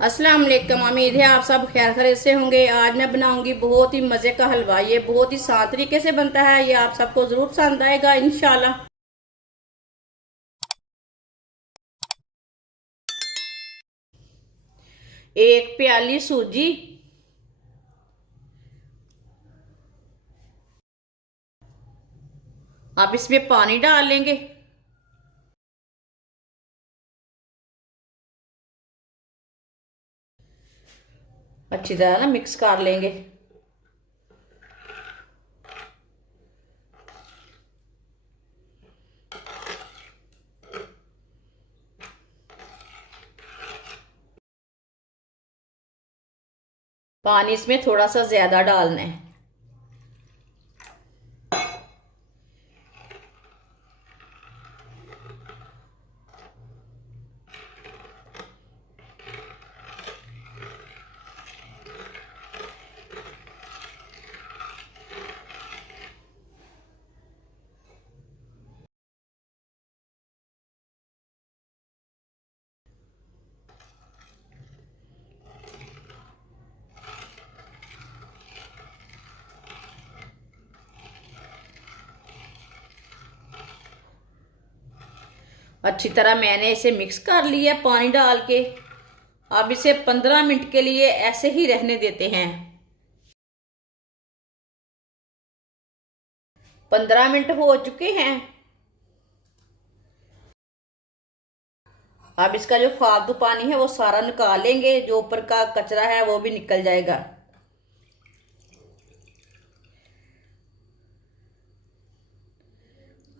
अस्सलाम वालेकुम। उम्मीद है आप सब खैर खैरियत से होंगे। आज मैं बनाऊंगी बहुत ही मज़े का हलवा। ये बहुत ही आसान तरीके से बनता है। ये आप सबको ज़रूर पसंद आएगा इंशाल्लाह। एक प्याली सूजी, आप इसमें पानी डाल लेंगे। अच्छी तरह ना मिक्स कर लेंगे। पानी इसमें थोड़ा सा ज्यादा डालना है। अच्छी तरह मैंने इसे मिक्स कर लिया पानी डाल के। अब इसे 15 मिनट के लिए ऐसे ही रहने देते हैं। 15 मिनट हो चुके हैं। अब इसका जो फालतू पानी है वो सारा निकाल लेंगे। जो ऊपर का कचरा है वो भी निकल जाएगा।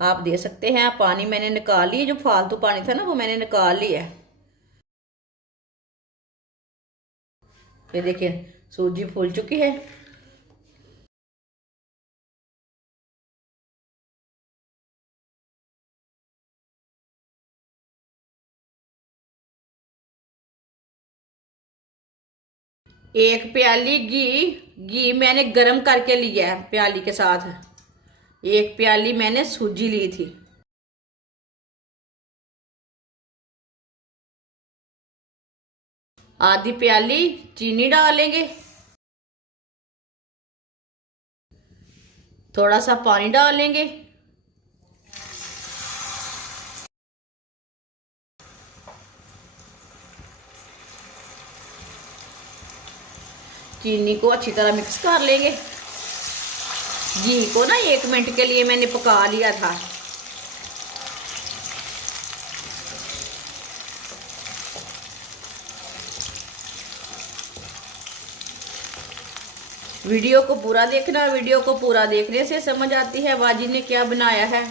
आप दे सकते हैं। पानी मैंने निकाल लिया, जो फालतू पानी था ना वो मैंने निकाल लिया है। ये देखिए सूजी फूल चुकी है। एक प्याली घी मैंने गरम करके लिया है। प्याली के साथ एक प्याली मैंने सूजी ली थी। आधी प्याली चीनी डालेंगे। थोड़ा सा पानी डालेंगे। चीनी को अच्छी तरह मिक्स कर लेंगे। घी को ना 1 मिनट के लिए मैंने पका लिया था। वीडियो को पूरा देखना। वीडियो को पूरा देखने से समझ आती है बाजी ने क्या बनाया है।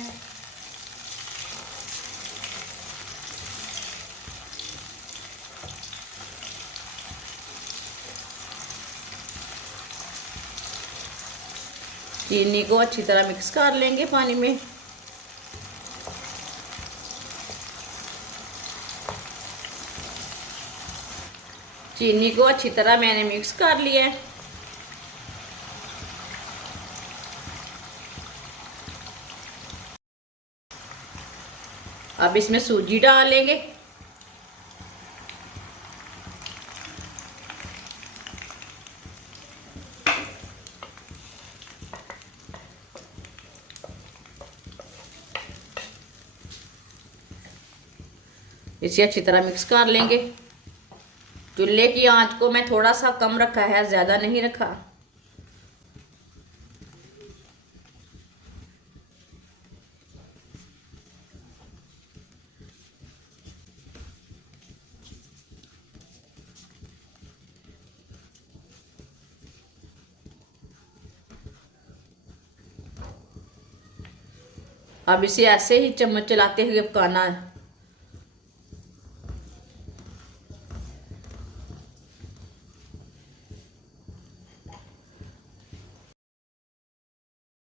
चीनी को अच्छी तरह मिक्स कर लेंगे पानी में। चीनी को अच्छी तरह मैंने मिक्स कर लिया है। अब इसमें सूजी डालेंगे। इसे अच्छी तरह मिक्स कर लेंगे। चूल्हे की आंच को मैं थोड़ा सा कम रखा है, ज्यादा नहीं रखा। अब इसे ऐसे ही चम्मच चलाते हुए पकाना है।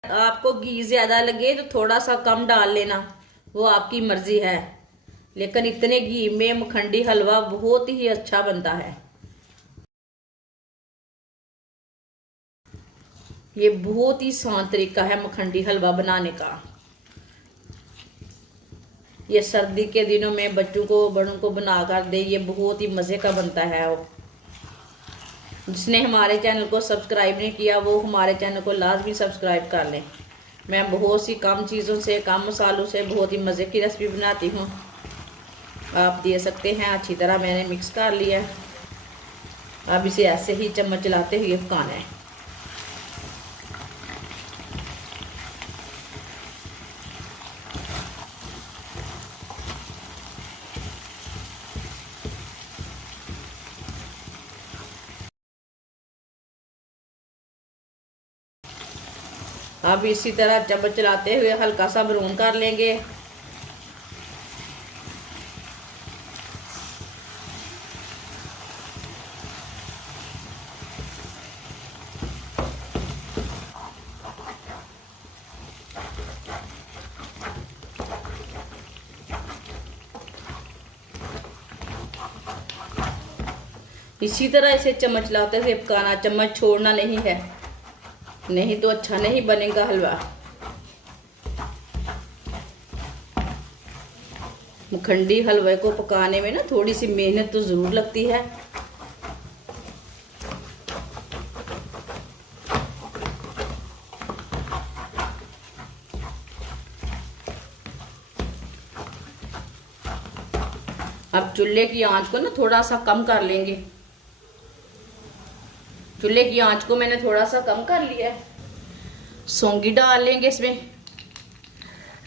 आपको घी ज्यादा लगे तो थोड़ा सा कम डाल लेना, वो आपकी मर्जी है। लेकिन इतने घी में मखंडी हलवा बहुत ही अच्छा बनता है। ये बहुत ही आसान तरीका है मखंडी हलवा बनाने का। ये सर्दी के दिनों में बच्चों को बड़ों को बना कर दे, ये बहुत ही मज़े का बनता है। वो जिसने हमारे चैनल को सब्सक्राइब नहीं किया वो हमारे चैनल को लाजमी सब्सक्राइब कर लें। मैं बहुत सी कम चीज़ों से, कम मसालों से बहुत ही मज़े की रेसिपी बनाती हूँ। आप दे सकते हैं। अच्छी तरह मैंने मिक्स कर लिया। अब इसे ऐसे ही चम्मच चलाते हुए पकाना है। अब इसी तरह चम्मच चलाते हुए हल्का सा ब्राउन कर लेंगे। इसी तरह इसे चम्मच चलाते हुए पकाना, चम्मच छोड़ना नहीं है, नहीं तो अच्छा नहीं बनेगा हलवा। मखंडी हलवे को पकाने में ना थोड़ी सी मेहनत तो ज़रूर लगती है। अब चूल्हे की आंच को ना थोड़ा सा कम कर लेंगे। चूल्हे की आंच को मैंने थोड़ा सा कम कर लिया है। सौंगी डाल लेंगे इसमें।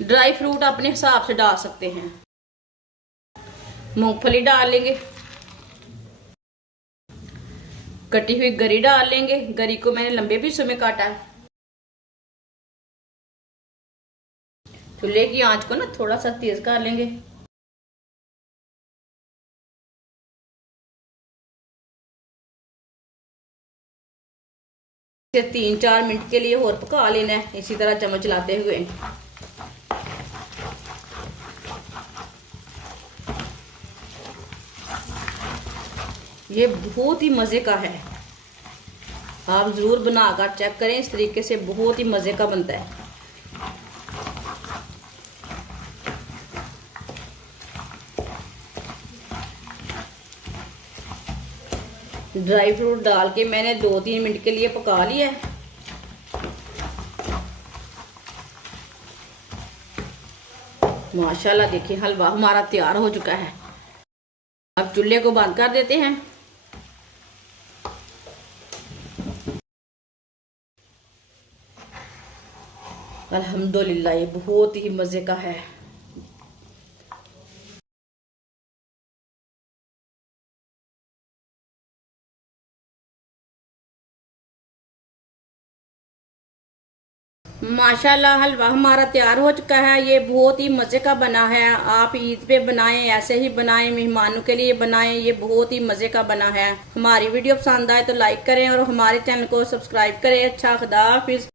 ड्राई फ्रूट अपने हिसाब से डाल सकते हैं। मूंगफली डाल लेंगे। कटी हुई गरी डाल लेंगे। गरी को मैंने लंबे पीसों में काटा है। चूल्हे की आंच को ना थोड़ा सा तेज कर लेंगे। इसे 3-4 मिनट के लिए और पका लेना है, इसी तरह चम्मच चलाते हुए। ये बहुत ही मज़े का है। आप ज़रूर बनाकर चेक करें। इस तरीके से बहुत ही मज़े का बनता है। ड्राई फ्रूट डाल के मैंने 2-3 मिनट के लिए पका लिया है। माशाल्लाह देखिए हलवा हमारा तैयार हो चुका है। अब चूल्हे को बंद कर देते हैं। अल्हम्दुलिल्लाह ये बहुत ही मज़े का है। माशाल्लाह हलवा हमारा तैयार हो चुका है। ये बहुत ही मज़े का बना है। आप ईद पे बनाएं, ऐसे ही बनाएं, मेहमानों के लिए बनाएं। ये बहुत ही मज़े का बना है। हमारी वीडियो पसंद आए तो लाइक करें और हमारे चैनल को सब्सक्राइब करें। अच्छा, खुदा हाफिज़।